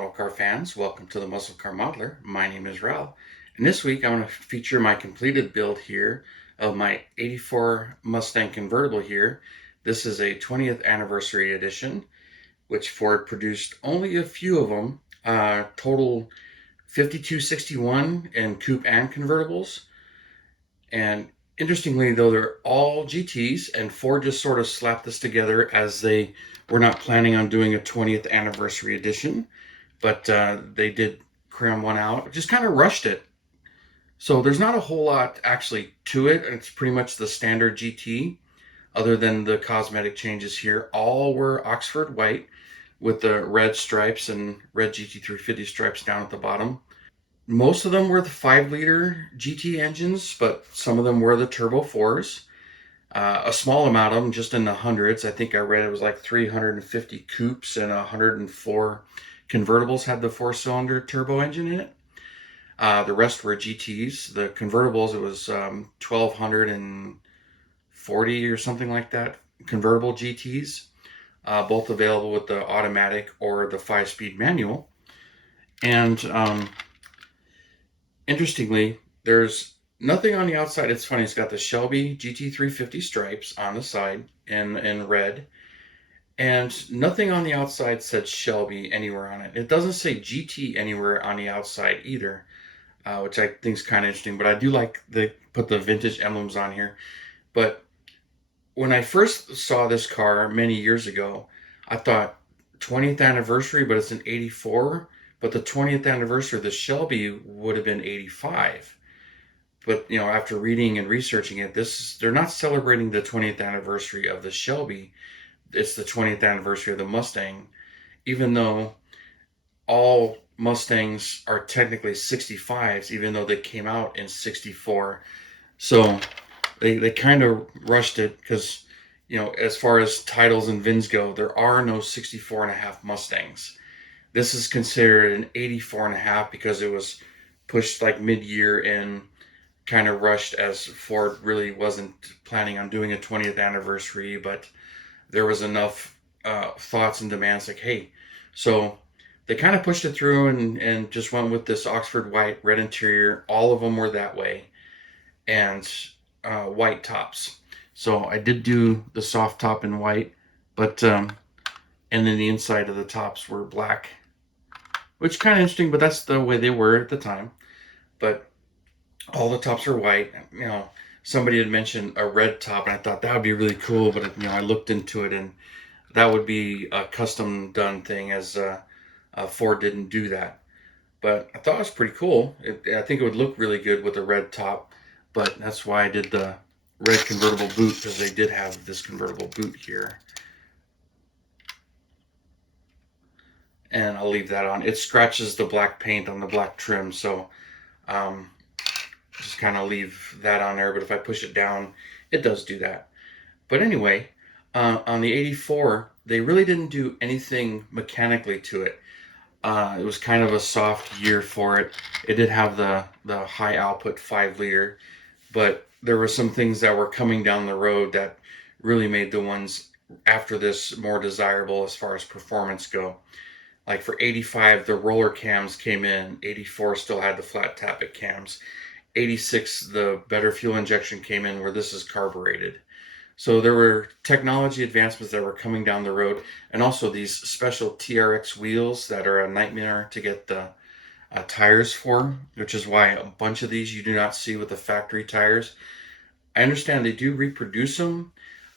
model car fans, welcome to the Muscle Car Modeler. My name is Ralph, and this week I'm going to feature my completed build here of my 84 Mustang convertible here. This is a 20th anniversary edition, which Ford produced only a few of them, total 5261 in coupe and convertibles. And interestingly, though, they're all GTs, and Ford just sort of slapped this together as they were not planning on doing a 20th anniversary edition, but they did cram one out, just kind of rushed it. So there's not a whole lot actually to it. It's pretty much the standard GT, other than the cosmetic changes here. All were Oxford white with the red stripes and red GT350 stripes down at the bottom. Most of them were the 5-liter GT engines, but some of them were the Turbo 4s. A small amount of them, just in the hundreds. I think I read it was like 350 coupes and 104 convertibles had the 4-cylinder turbo engine in it. The rest were GTs. The convertibles, it was 1,240 or something like that, convertible GTs, both available with the automatic or the 5-speed manual. And interestingly, there's nothing on the outside. It's funny, it's got the Shelby GT350 stripes on the side in red, and nothing on the outside said Shelby anywhere on it. It doesn't say GT anywhere on the outside either, which I think is kind of interesting, but I do like they put the vintage emblems on here. But when I first saw this car many years ago, I thought 20th anniversary, but it's an 84. But the 20th anniversary of the Shelby would have been 85. But, you know, after reading and researching it, they're not celebrating the 20th anniversary of the Shelby. It's the 20th anniversary of the Mustang, even though all Mustangs are technically 65s, even though they came out in 64. So they kind of rushed it because, you know, as far as titles and VINs go, there are no 64 and a half Mustangs. This is considered an 84 and a half because it was pushed like mid-year and kind of rushed, as Ford really wasn't planning on doing a 20th anniversary, but there was enough thoughts and demands like, hey, so they kind of pushed it through and just went with this Oxford white, red interior. All of them were that way, and white tops. So I did do the soft top in white, but and then the inside of the tops were black, which is kind of interesting, but that's the way they were at the time. But all the tops are white. You know, somebody had mentioned a red top, and I thought that would be really cool, but, you know, I looked into it, and that would be a custom done thing, as Ford didn't do that. But I thought it was pretty cool. I think it would look really good with a red top, but that's why I did the red convertible boot, because they did have this convertible boot here. And I'll leave that on. It scratches the black paint on the black trim, so just kind of leave that on there. But if I push it down, it does do that. But anyway, on the 84, they really didn't do anything mechanically to it. It was kind of a soft year for it. It did have the high output 5-liter, but there were some things that were coming down the road that really made the ones after this more desirable as far as performance go. Like for 85, the roller cams came in. 84 still had the flat tappet cams. 86, the better fuel injection came in, where this is carbureted. So there were technology advancements that were coming down the road, and also these special TRX wheels that are a nightmare to get the tires for, which is why a bunch of these you do not see with the factory tires. I understand they do reproduce them,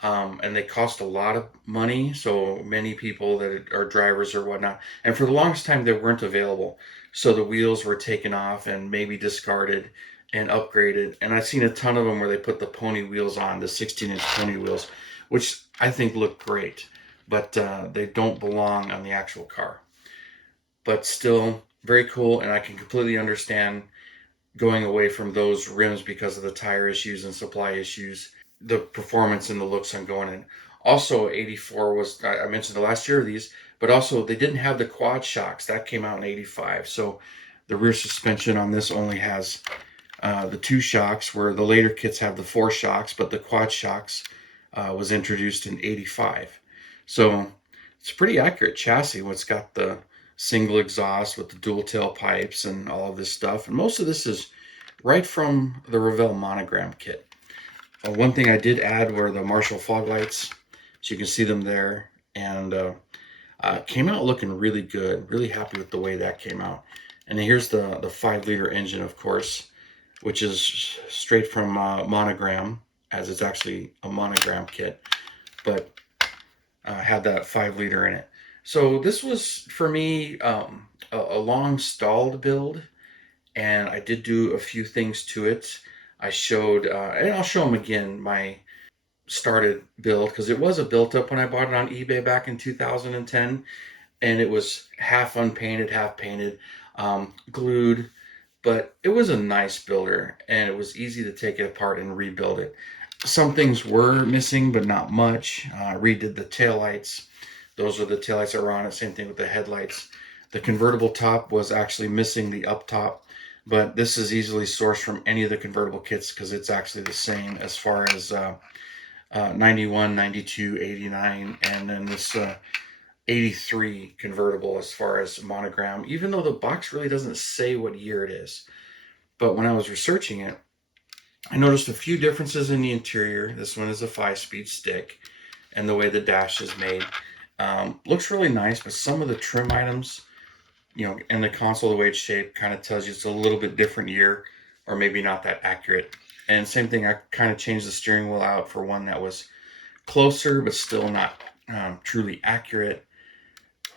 and they cost a lot of money, so many people that are drivers or whatnot, and for the longest time they weren't available, so the wheels were taken off and maybe discarded and upgraded. And I've seen a ton of them where they put the pony wheels on, the 16-inch pony wheels, which I think look great, but they don't belong on the actual car. But still very cool, and I can completely understand going away from those rims because of the tire issues and supply issues, the performance and the looks on going in. Also, 84 was, I mentioned the last year of these, but also they didn't have the quad shocks. That came out in 85. So the rear suspension on this only has the 2 shocks, where the later kits have the 4 shocks, but the quad shocks was introduced in 85. So it's a pretty accurate chassis. It's got the single exhaust with the dual tailpipes and all of this stuff. And most of this is right from the Revell Monogram kit. One thing I did add were the Marshall fog lights, so you can see them there, and came out looking really good. Really happy with the way that came out. And then here's the 5-liter engine, of course, which is straight from Monogram, as it's actually a Monogram kit, but had that 5-liter in it. So this was, for me, a long stalled build, and I did do a few things to it. I showed, and I'll show them again, my started build, because it was a built up when I bought it on eBay back in 2010, and it was half unpainted, half painted, glued, but it was a nice builder, and it was easy to take it apart and rebuild it. Some things were missing, but not much. Redid the taillights. Those are the taillights that were on it. Same thing with the headlights. The convertible top was actually missing the up top, but this is easily sourced from any of the convertible kits because it's actually the same as far as 91, 92, 89, and then this 83 convertible as far as Monogram, even though the box really doesn't say what year it is. But when I was researching it, I noticed a few differences in the interior. This one is a 5-speed stick, and the way the dash is made looks really nice, but some of the trim items, and the console, the way it's shaped, kind of tells you it's a little bit different year, or maybe not that accurate. And same thing, I kind of changed the steering wheel out for one that was closer, but still not truly accurate.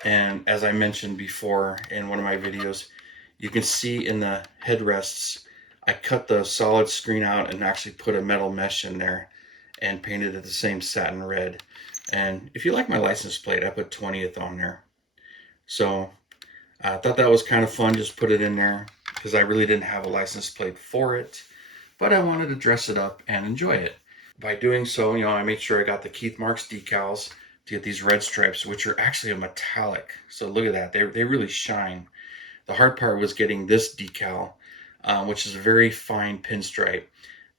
And as I mentioned before in one of my videos, you can see in the headrests, I cut the solid screen out and actually put a metal mesh in there and painted it the same satin red. And if you like my license plate, I put 20th on there. So I thought that was kind of fun, just put it in there because I really didn't have a license plate for it, but I wanted to dress it up and enjoy it. By doing so, I made sure I got the Keith Marks decals to get these red stripes, which are actually a metallic. So look at that, they really shine. The hard part was getting this decal, which is a very fine pinstripe,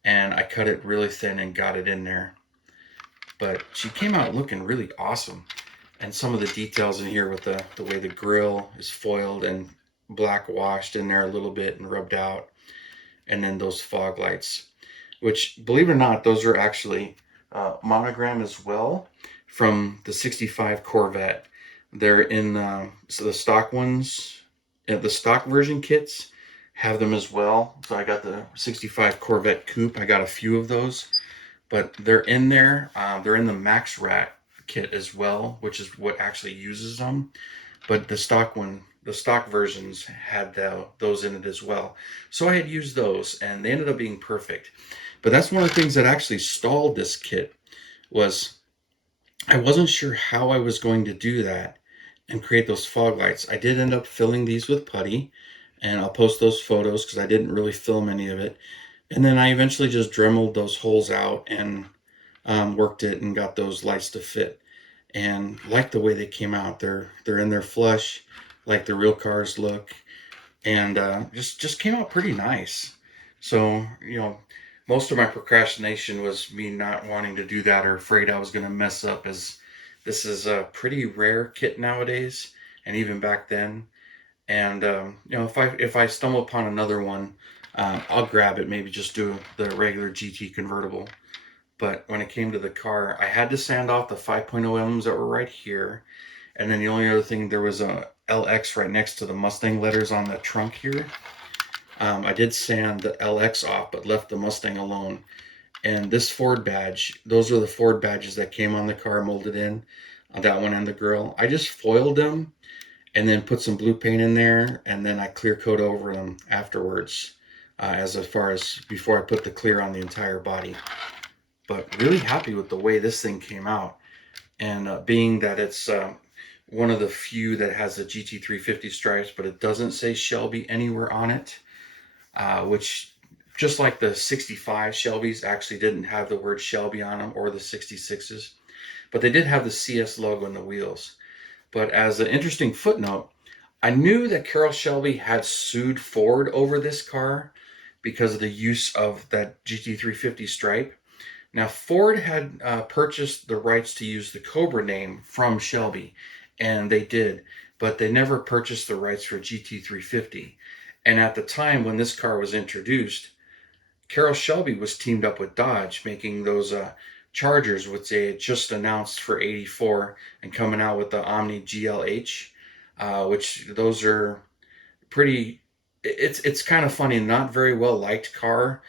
and I cut it really thin and got it in there. But she came out looking really awesome. And some of the details in here with the way the grill is foiled and black washed in there a little bit and rubbed out. And then those fog lights, which, believe it or not, those are actually Monogram as well from the 65 Corvette. They're in so the stock ones, the stock version kits have them as well. So I got the 65 Corvette Coupe. I got a few of those, but they're in there. They're in the Max Rat kit as well, which is what actually uses them. But the stock versions had those in it as well. So I had used those, and they ended up being perfect. But that's one of the things that actually stalled this kit, was I wasn't sure how I was going to do that and create those fog lights. I did end up filling these with putty, and I'll post those photos because I didn't really film any of it. And then I eventually just dremeled those holes out and worked it and got those lights to fit. And like the way they came out, they're in there flush, like the real cars look, and just came out pretty nice. So most of my procrastination was me not wanting to do that or afraid I was going to mess up, as this is a pretty rare kit nowadays, and even back then. And if I stumble upon another one, I'll grab it. Maybe just do the regular GT convertible. But when it came to the car, I had to sand off the 5.0 emblems that were right here. And then the only other thing, there was a LX right next to the Mustang letters on the trunk here. I did sand the LX off, but left the Mustang alone. And this Ford badge, those are the Ford badges that came on the car molded in, that one and the grill. I just foiled them and then put some blue paint in there, and then I clear coat over them afterwards, as far as before I put the clear on the entire body. But really happy with the way this thing came out. And being that it's one of the few that has the GT350 stripes, but it doesn't say Shelby anywhere on it, which, just like the 65 Shelbys actually didn't have the word Shelby on them, or the 66s, but they did have the CS logo in the wheels. But as an interesting footnote, I knew that Carroll Shelby had sued Ford over this car because of the use of that GT350 stripe. Now, Ford had purchased the rights to use the Cobra name from Shelby, and they did. but they never purchased the rights for GT350. And at the time when this car was introduced, Carroll Shelby was teamed up with Dodge, making those Chargers, which they had just announced for '84, and coming out with the Omni GLH, which those are pretty. It's kind of funny, not very well liked car,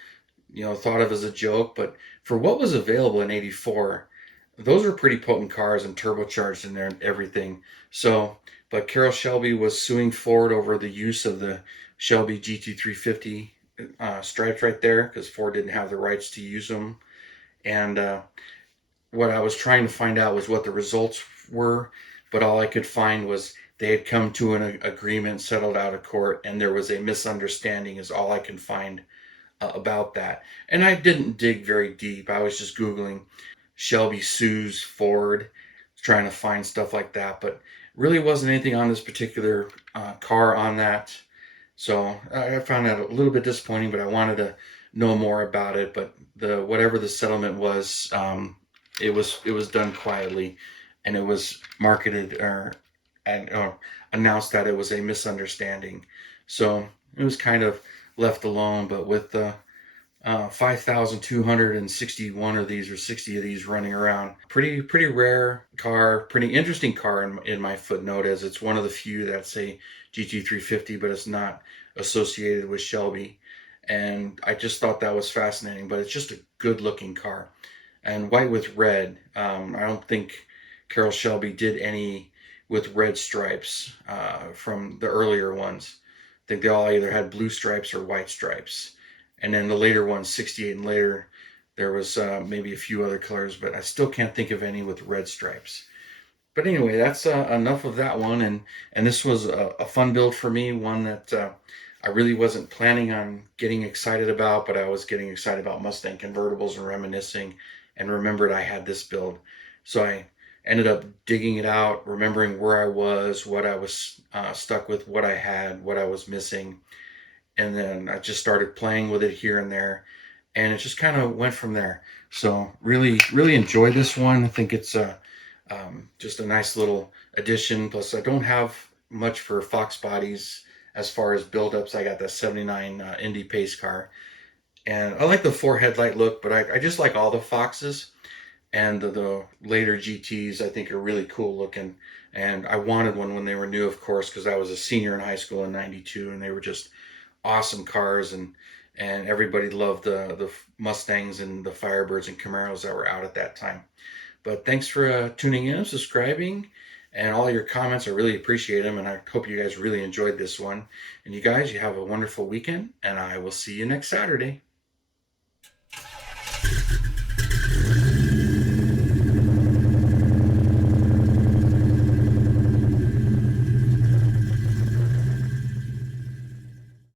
thought of as a joke, but for what was available in '84, those were pretty potent cars and turbocharged in there and everything. So, but Carroll Shelby was suing Ford over the use of the Shelby GT350 stripes right there because Ford didn't have the rights to use them. And what I was trying to find out was what the results were, but all I could find was they had come to an agreement, settled out of court, and there was a misunderstanding, is all I can find about that. And I didn't dig very deep. I was just Googling Shelby sues Ford, trying to find stuff like that, but really wasn't anything on this particular car on that. So I found that a little bit disappointing, but I wanted to know more about it. But the whatever the settlement was, it was done quietly, and it was marketed or announced that it was a misunderstanding. So it was kind of left alone. But with the 5,261 of these or 60 of these running around, pretty rare car, pretty interesting car in my footnote, as it's one of the few that say GT350, but it's not associated with Shelby. And I just thought that was fascinating. But it's just a good looking car, and white with red. I don't think Carroll Shelby did any with red stripes from the earlier ones. I think they all either had blue stripes or white stripes. And then the later ones, 68 and later, there was maybe a few other colors, but I still can't think of any with red stripes. But anyway, that's enough of that one. And this was a fun build for me, one that I really wasn't planning on getting excited about, but I was getting excited about Mustang convertibles and reminiscing, and remembered I had this build. So I ended up digging it out, remembering where I was, what I was stuck with, what I had, what I was missing. And then I just started playing with it here and there, and it just kind of went from there. So really enjoy this one. I think it's just a nice little addition. Plus, I don't have much for Fox bodies as far as buildups. I got the '79 Indy pace car, and I like the four headlight look, but I just like all the Foxes. And the later GTs I think are really cool looking. And I wanted one when they were new, of course, because I was a senior in high school in '92, and they were just awesome cars, and everybody loved the Mustangs and the Firebirds and Camaros that were out at that time. But thanks for tuning in, subscribing, and all your comments. I really appreciate them, and I hope you guys really enjoyed this one. And you guys, you have a wonderful weekend, and I will see you next Saturday.